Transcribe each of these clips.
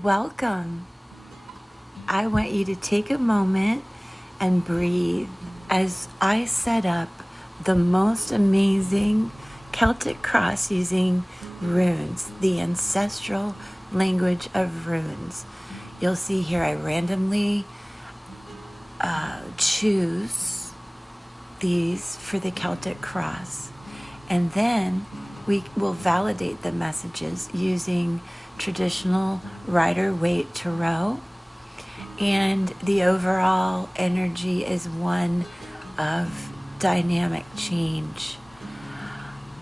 Welcome. I want you to take a moment and breathe as I set up the most amazing Celtic Cross using runes, the ancestral language of runes. You'll see here I randomly choose these for the Celtic Cross, and then we will validate the messages using traditional Rider-Waite Tarot, and the overall energy is one of dynamic change,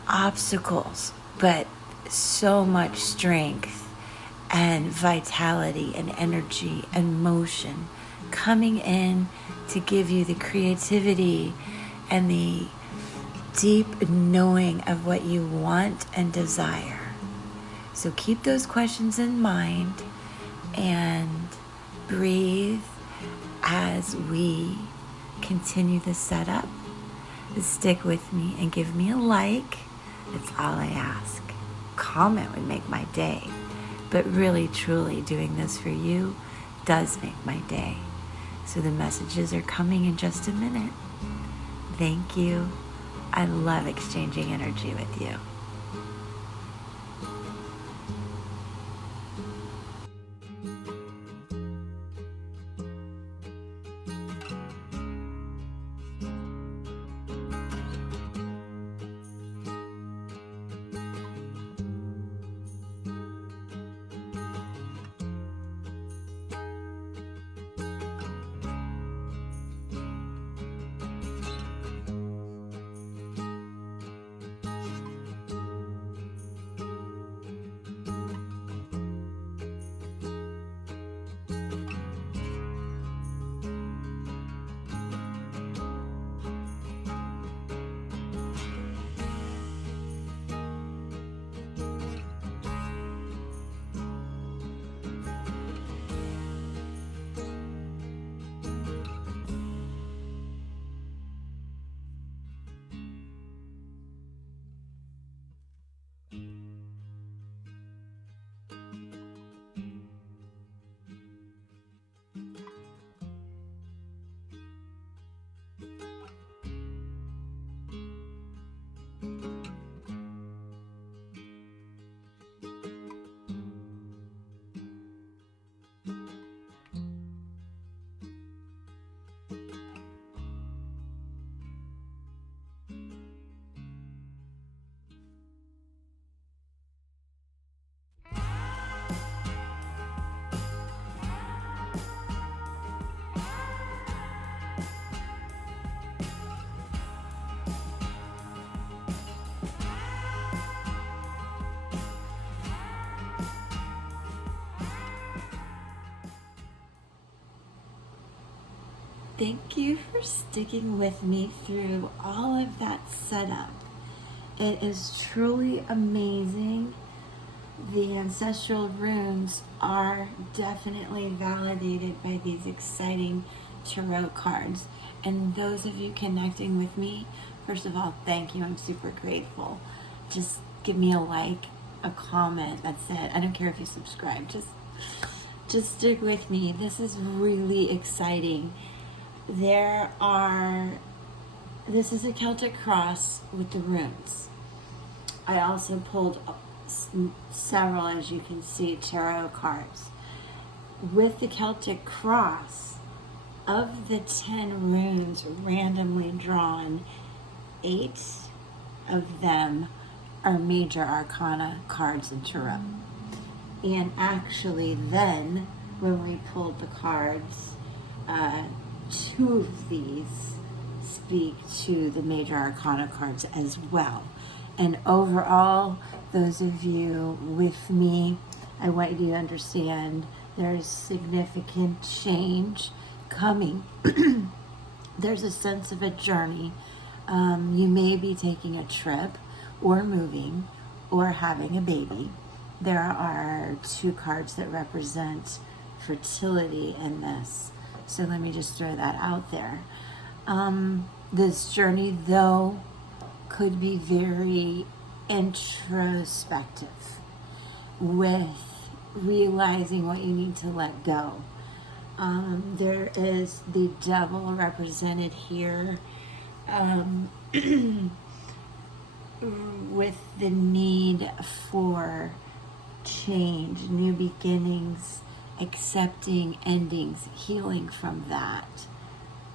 obstacles, but so much strength and vitality and energy and motion coming in to give you the creativity and the deep knowing of what you want and desire. So keep those questions in mind and breathe as we continue the setup. Stick with me and give me a like. That's all I ask. Comment would make my day. But really, truly, doing this for you does make my day. So the messages are coming in just a minute. Thank you. I love exchanging energy with you. Thank you for sticking with me through all of that setup. It is truly amazing. The ancestral runes are definitely validated by these exciting tarot cards. And those of you connecting with me, first of all, thank you. I'm super grateful. Just give me a like, a comment. That's it. I don't care if you subscribe. Just stick with me. This is really exciting. This is a Celtic Cross with the runes. I also pulled several, as you can see, tarot cards. With the Celtic Cross, of the 10 runes randomly drawn, 8 of them are major arcana cards in tarot. And actually then, when we pulled the cards, 2 of these speak to the major arcana cards as well. And overall, those of you with me, I want you to understand there's significant change coming. There's a sense of a journey. You may be taking a trip or moving or having a baby. There are 2 cards that represent fertility in this. So let me just throw that out there. This journey, though, could be very introspective with realizing what you need to let go. There is the devil represented here, with the need for change, new beginnings, accepting endings, healing from that.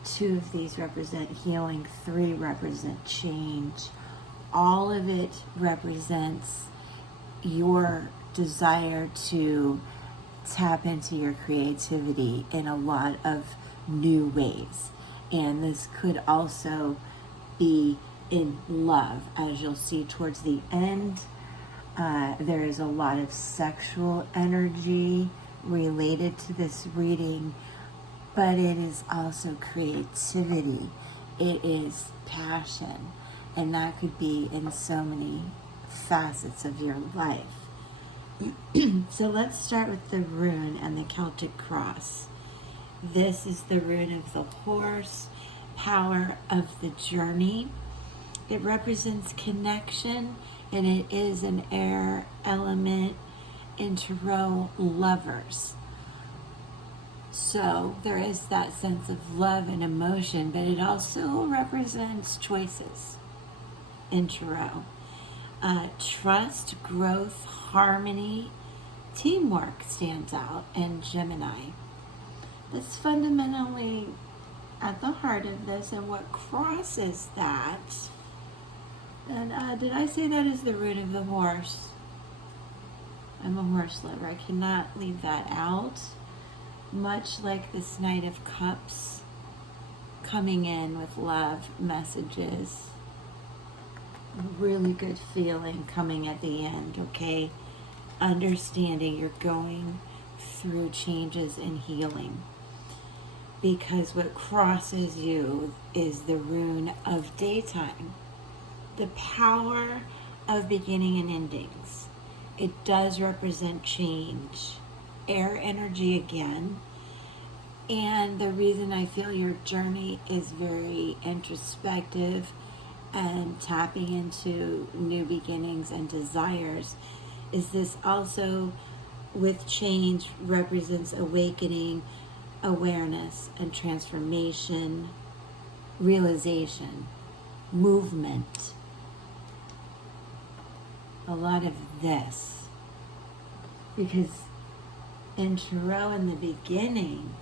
2 of these represent healing, 3 represent change. All of it represents your desire to tap into your creativity in a lot of new ways. And this could also be in love, as you'll see towards the end. There is a lot of sexual energy related to this reading, but it is also creativity. It is passion, and that could be in so many facets of your life. So let's start with the rune and the Celtic Cross. This is the rune of the horse, power of the journey. It represents connection, and it is an air element in tarot lovers. So there is that sense of love and emotion, but it also represents choices in tarot. Trust, growth, harmony, teamwork stands out in Gemini. That's fundamentally at the heart of this, and what crosses that. And did I say that is the root of the horse? I'm a horse lover. I cannot leave that out. Much like this Knight of Cups coming in with love messages. Really good feeling coming at the end, okay? Understanding you're going through changes and healing. Because what crosses you is the rune of daytime. The power of beginning and endings. It does represent change. Air energy again. And the reason I feel your journey is very introspective and tapping into new beginnings and desires is this also with change represents awakening, awareness and transformation, realization, movement. A lot of this. Because in tarot in the beginning,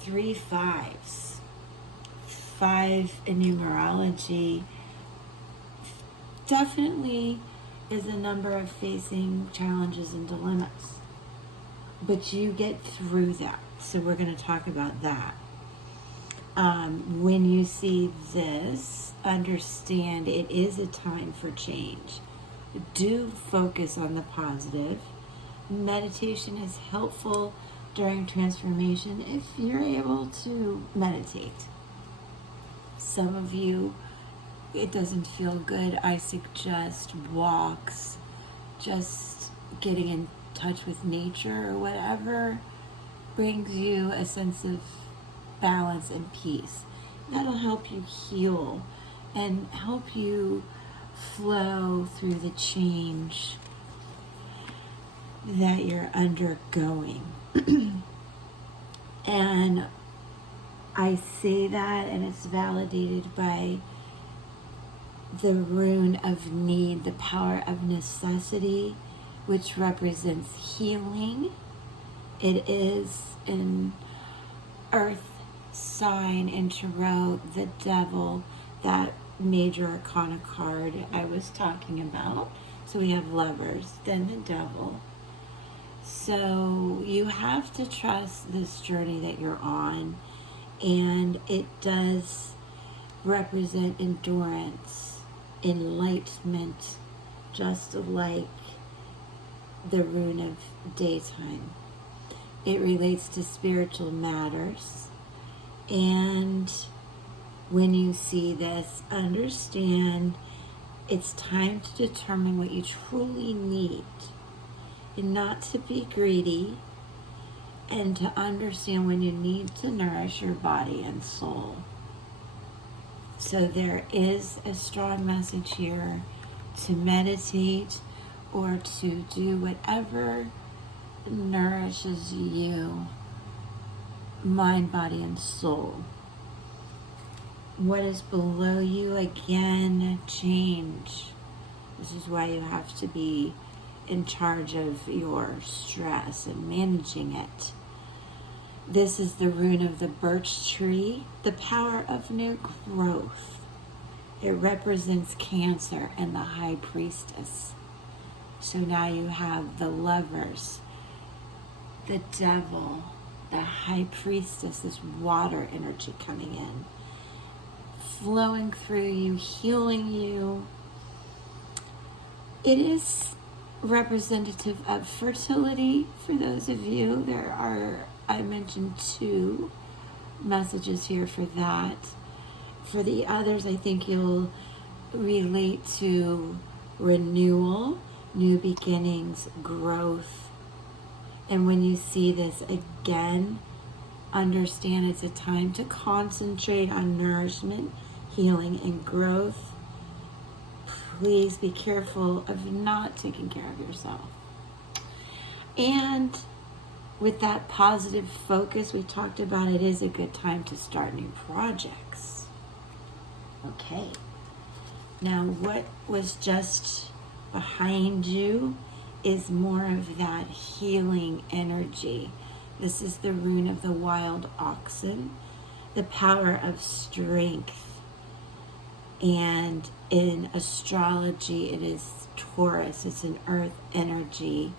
3 5s. 5 in numerology definitely is a number of facing challenges and dilemmas. But you get through that. So we're going to talk about that. When you see this, understand it is a time for change. Do focus on the positive. Meditation is helpful during transformation if you're able to meditate. Some of you, it doesn't feel good. I suggest walks, just getting in touch with nature or whatever brings you a sense of balance and peace. That'll help you heal and help you flow through the change that you're undergoing. And I say that, and it's validated by the rune of need, the power of necessity, which represents healing. It is an earth sign in tarot, the devil, that major arcana card I was talking about. So we have lovers, then the devil. So you have to trust this journey that you're on, and it does represent endurance, enlightenment, just like the rune of daytime. It relates to spiritual matters, and when you see this, understand it's time to determine what you truly need, and not to be greedy, and to understand when you need to nourish your body and soul. So there is a strong message here to meditate or to do whatever nourishes you, mind, body, and soul. What is below you, again, change. This is why you have to be in charge of your stress and managing it. This is the rune of the birch tree, the power of new growth. It represents Cancer and the High Priestess. So now you have the Lovers, the Devil, the High Priestess, this water energy coming in, flowing through you, healing you. It is representative of fertility for those of you. I mentioned 2 messages here for that. For the others, I think you'll relate to renewal, new beginnings, growth. And when you see this again, understand it's a time to concentrate on nourishment, healing, and growth. Please be careful of not taking care of yourself. And with that positive focus we talked about, it is a good time to start new projects. Okay. Now, what was just behind you is more of that healing energy. This is the rune of the wild oxen, the power of strength. And in astrology, it is Taurus. It's an earth energy.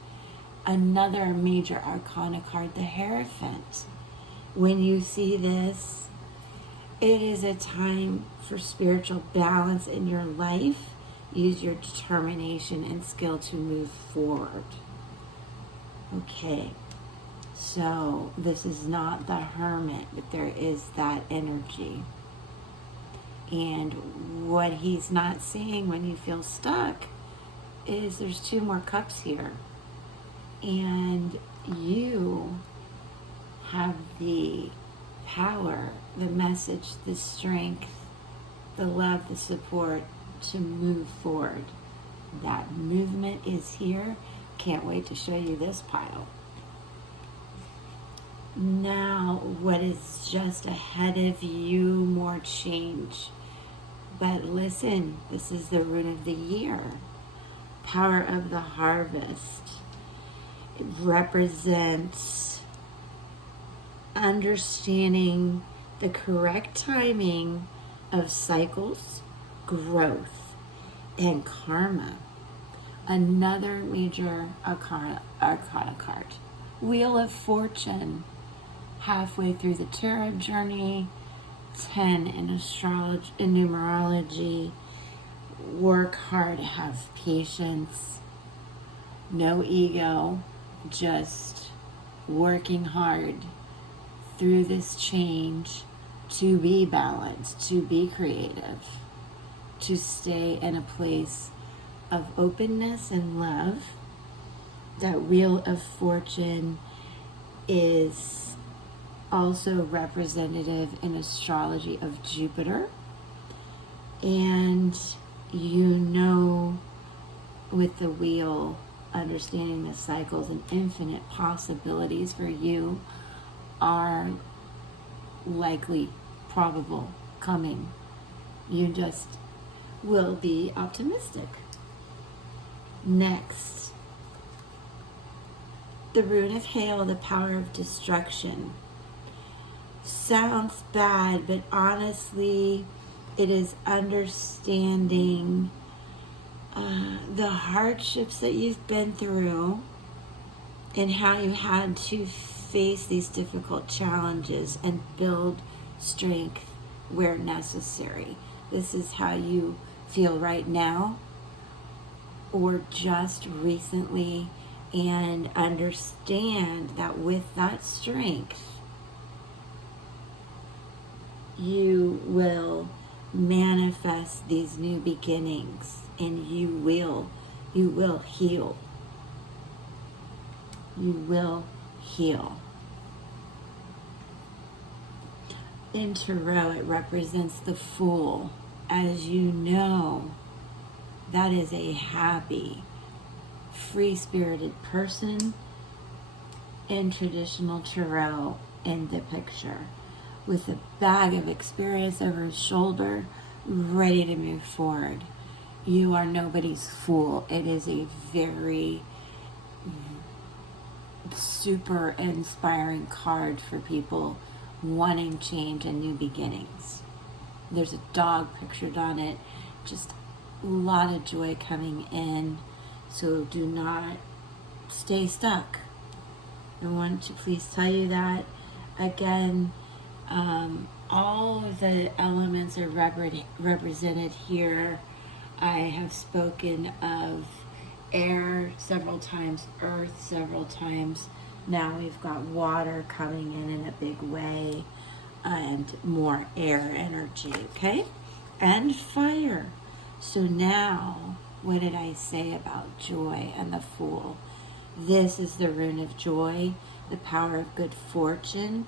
Another major arcana card, the Hierophant. When you see this, it is a time for spiritual balance in your life. Use your determination and skill to move forward. Okay, so this is not the Hermit, but there is that energy. And what he's not seeing when you feel stuck is there's 2 more cups here. And you have the power, the message, the strength, the love, the support to move forward. That movement is here. Can't wait to show you this pile. Now, what is just ahead of you, more change. But listen, this is the rune of the year. Power of the harvest. It represents understanding the correct timing of cycles, growth, and karma. Another major arcana card. Wheel of Fortune. Halfway through the tarot journey. 10 in astrology, in numerology. Work hard, have patience. No ego. Just working hard through this change to be balanced, to be creative, to stay in a place of openness and love. That Wheel of Fortune is also representative in astrology of Jupiter. And you know, with the wheel, understanding the cycles and infinite possibilities for you are likely, probable, coming. You just will be optimistic. Next, the rune of hail, the power of destruction. Sounds bad, but honestly, it is understanding the hardships that you've been through and how you had to face these difficult challenges and build strength where necessary. This is how you feel right now or just recently, and understand that with that strength, you will manifest these new beginnings, and you will heal. You will heal. In Tarot, it represents the Fool. As you know, that is a happy, free-spirited person in traditional tarot in the picture, with a bag of experience over his shoulder, ready to move forward. You are nobody's fool. It is a very super inspiring card for people wanting change and new beginnings. There's a dog pictured on it. Just a lot of joy coming in. So do not stay stuck. I want to please tell you that. Again, all of the elements are represented here. I have spoken of air several times, earth several times. Now we've got water coming in a big way, and more air energy, okay? And fire. So now, what did I say about joy and the Fool? This is the rune of joy, the power of good fortune,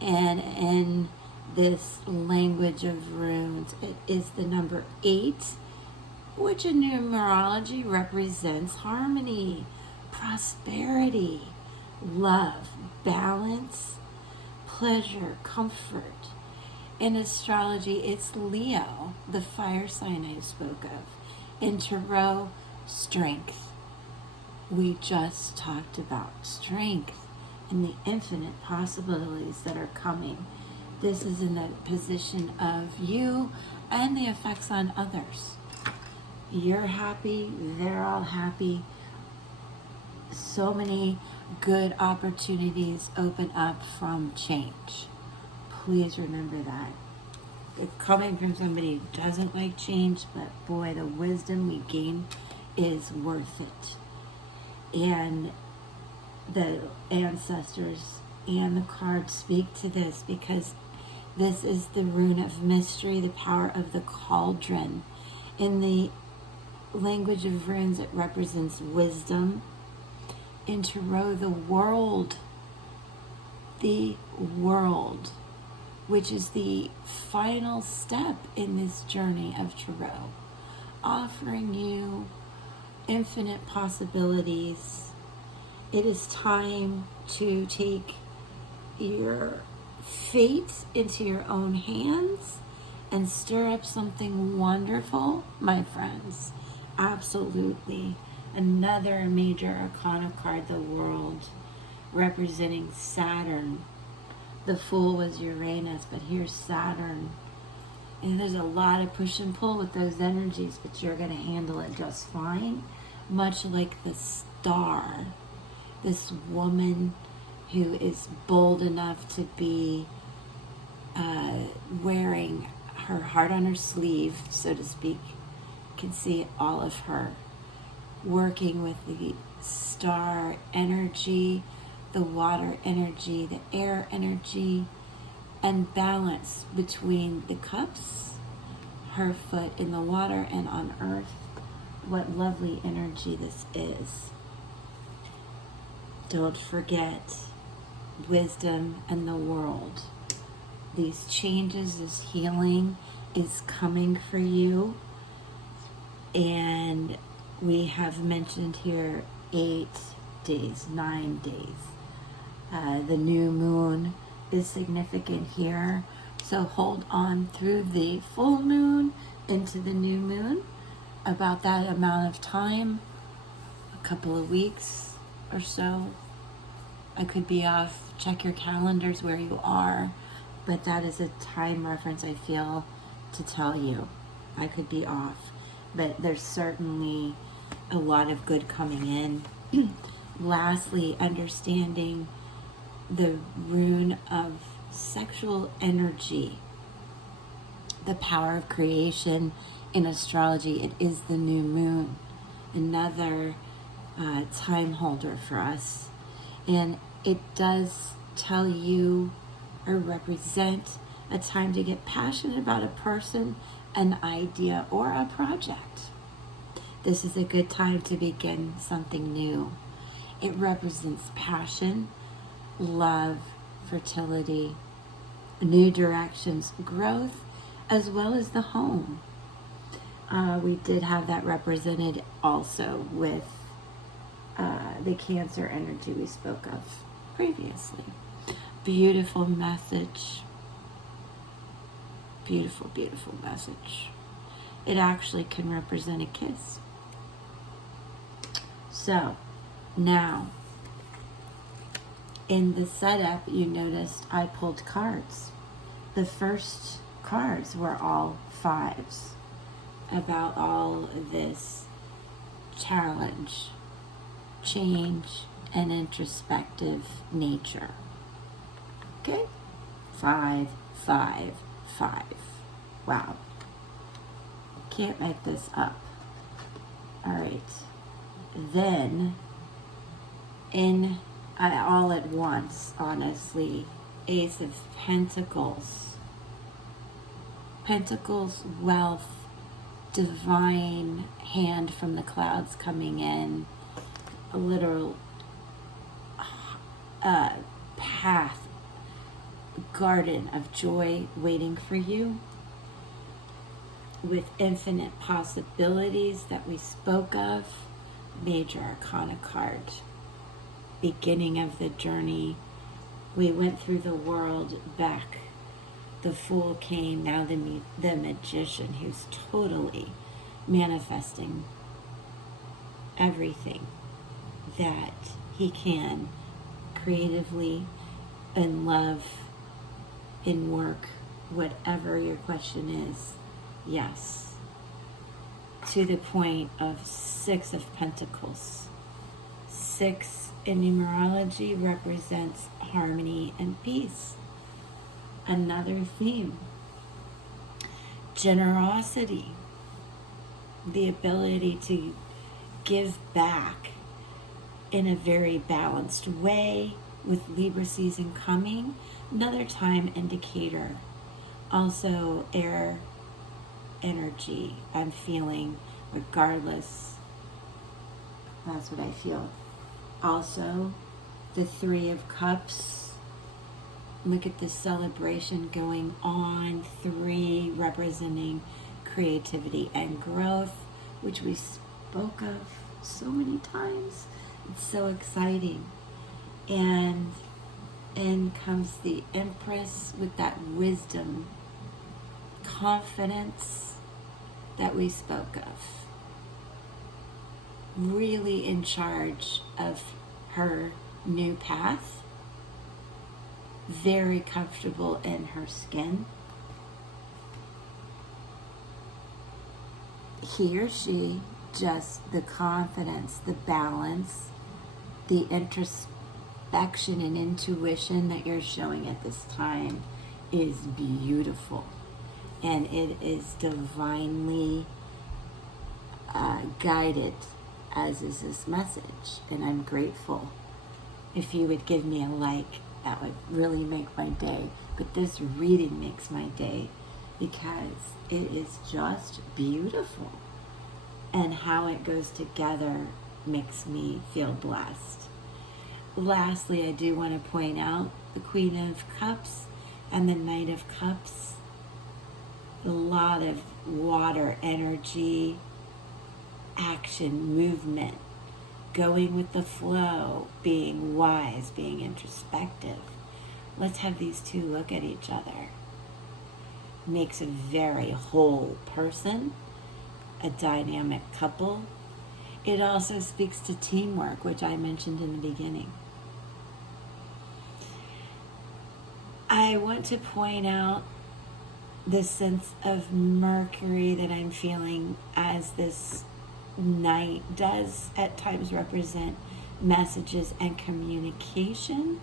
and in this language of runes, it is the number 8, which in numerology represents harmony, prosperity, love, balance, pleasure, comfort. In astrology, it's Leo, the fire sign I spoke of. In tarot, strength. We just talked about strength and the infinite possibilities that are coming. This is in the position of you and the effects on others. You're happy, they're all happy. So many good opportunities open up from change. Please remember that. It's coming from somebody who doesn't like change, but boy, the wisdom we gain is worth it. And the ancestors and the cards speak to this, because this is the rune of mystery, the power of the cauldron. In the language of runes, it represents wisdom. In tarot, the world, which is the final step in this journey of tarot, offering you infinite possibilities. It is time to take your fate into your own hands and stir up something wonderful, my friends. Absolutely. Another major arcana card, the World, representing Saturn. The Fool was Uranus, but here's Saturn. And there's a lot of push and pull with those energies, but you're going to handle it just fine. Much like the Star, this woman who is bold enough to be wearing her heart on her sleeve, so to speak. You can see all of her working with the star energy, the water energy, the air energy, and balance between the cups, her foot in the water and on earth. What lovely energy this is. Don't forget wisdom and the world. These changes, this healing is coming for you. And we have mentioned here 8 days, 9 days. The new moon is significant here. So hold on through the full moon into the new moon. About that amount of time, a couple of weeks or so. I could be off. Check your calendars where you are. But that is a time reference I feel to tell you. I could be off. But there's certainly a lot of good coming in. Lastly, understanding the rune of sexual energy, the power of creation in astrology. It is the new moon, another time holder for us. And it does tell you or represent a time to get passionate about a person, an idea, or a project. This is a good time to begin something new. It represents passion, love, fertility, new directions, growth, as well as the home. We did have that represented also with the Cancer energy we spoke of. previously. Beautiful message. Beautiful, beautiful message. It actually can represent a kiss. So, now, in the setup, you noticed I pulled cards. The first cards were all fives, about all this challenge, change, and introspective nature. Okay? 5, 5, 5. Wow. Can't make this up. All right. Then, all at once, honestly, Ace of Pentacles. Pentacles, wealth, divine hand from the clouds coming in, a literal path, garden of joy waiting for you, with infinite possibilities that we spoke of. Major Arcana card. Beginning of the journey. We went through the world back. The Fool came, now the Magician, who's totally manifesting everything that he can creatively, in love, in work, whatever your question is. Yes. To the point of 6 of Pentacles. 6 in numerology represents harmony and peace. Another theme. Generosity. The ability to give back in a very balanced way, with Libra season coming. Another time indicator. Also air energy I'm feeling, regardless. That's what I feel. Also, the 3 of Cups. Look at the celebration going on. 3 representing creativity and growth, which we spoke of so many times. It's so exciting. And in comes the Empress with that wisdom, confidence that we spoke of. Really in charge of her new path. Very comfortable in her skin. He or she, just the confidence, the balance, the introspection and intuition that you're showing at this time is beautiful. And it is divinely guided, as is this message. And I'm grateful. If you would give me a like, that would really make my day. But this reading makes my day because it is just beautiful. And how it goes together makes me feel blessed. Lastly, I do want to point out the Queen of Cups and the Knight of Cups. A lot of water energy, action, movement, going with the flow, being wise, being introspective. Let's have these two look at each other. Makes a very whole person, a dynamic couple. It also speaks to teamwork, which I mentioned in the beginning. I want to point out the sense of Mercury that I'm feeling, as this night does at times represent messages and communication.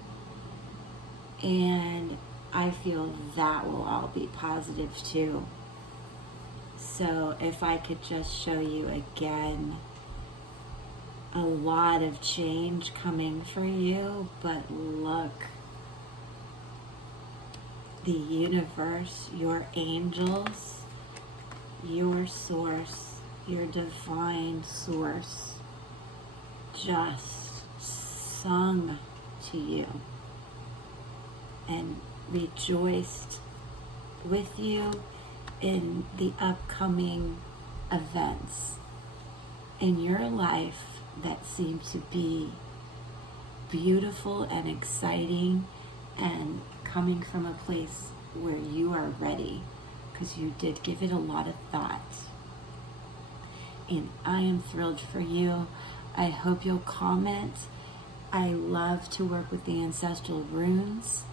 And I feel that will all be positive too. So if I could just show you again, a lot of change coming for you, but look, the universe, your angels, your source, your divine source just sung to you and rejoiced with you in the upcoming events in your life that seem to be beautiful and exciting and coming from a place where you are ready, because you did give it a lot of thought. And I am thrilled for you. I hope you'll comment. I love to work with the ancestral runes.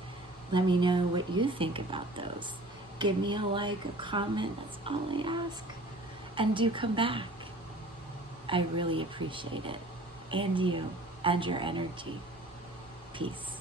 Let me know what you think about those. Give me a like, a comment. That's all I ask. And do come back. I really appreciate it. And you and your energy. Peace.